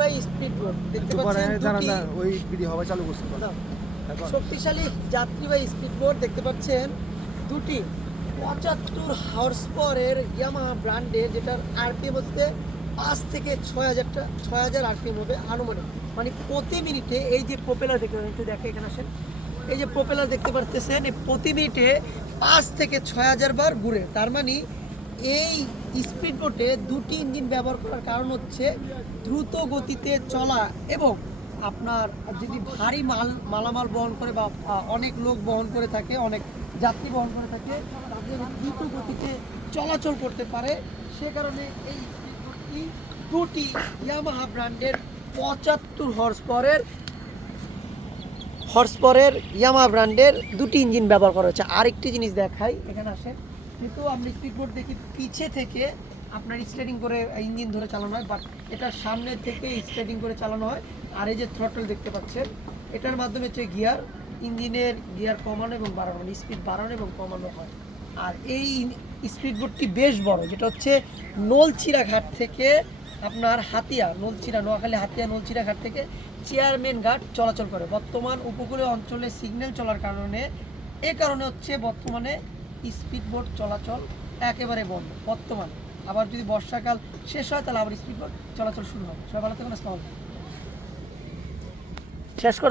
যাত্রীবাহী speed boat দেখতে পাচ্ছেন ওই ভিডিও হবে চালু করছি শক্তিশালী যাত্রীবাহী স্পিড বোট দেখতে পাচ্ছেন দুটি 75 হর্স পাওয়ারের ইয়ামাহা ব্র্যান্ডের, যেটার আরপিএম হচ্ছে 5 থেকে 6000 আরপিএম হবে আনুমানিক। মানে প্রতি মিনিটে এই যে প্রপেলার দেখতে পাচ্ছেন, একটু দেখে এখানে আসেন, এই যে প্রপেলার দেখতে পাচ্ছেন এই প্রতি মিনিটে 5 থেকে 6000 বার ঘুরে। তার মানে এই স্পিড বোটে দুটি ইঞ্জিন ব্যবহার করার কারণ হচ্ছে দ্রুত গতিতে চলা এবং আপনার যদি ভারী মালামাল বহন করে বা অনেক লোক বহন করে থাকে, অনেক যাত্রী বহন করে থাকে, তাদের দ্রুত গতিতে চলাচল করতে পারে। সে কারণে এই স্পিড বোটটি দুটি ইয়ামাহা ব্র্যান্ডের 75 হর্স পাওয়ারের ইয়ামাহা ব্র্যান্ডের দুটি ইঞ্জিন ব্যবহার করা হচ্ছে। আরেকটি জিনিস দেখাই, এখানে আসেন, কিন্তু আপনি স্পিড বোট দেখি পিছে থেকে আপনার স্টার্টিং করে ইঞ্জিন ধরে চালানো হয়, বাট এটা সামনে থেকে স্টার্টিং করে চালানো হয়। আর এই যে থ্রটল দেখতে পাচ্ছেন, এটার মাধ্যমে হচ্ছে ইঞ্জিনের গিয়ার কমানো এবং বাড়ানো, স্পিড বাড়ানো এবং কমানো হয়। আর এই স্পিড বোটটি বেশ বড়, যেটা হচ্ছে নলছিড়া ঘাট থেকে আপনার নোয়াখালী হাতিয়া নলছিড়া ঘাট থেকে চেয়ারম্যান ঘাট চলাচল করে। বর্তমান উপকূলীয় অঞ্চলে সিগন্যাল চলার কারণে হচ্ছে বর্তমানে স্পিড বোট চলাচল একেবারে বন্ধ বর্তমানে। আবার যদি বর্ষাকাল শেষ হয় তাহলে আবার স্পিড বোট চলাচল শুরু হবে। সবাই ভালো থাকুন, আসসালামু আলাইকুম। শেষ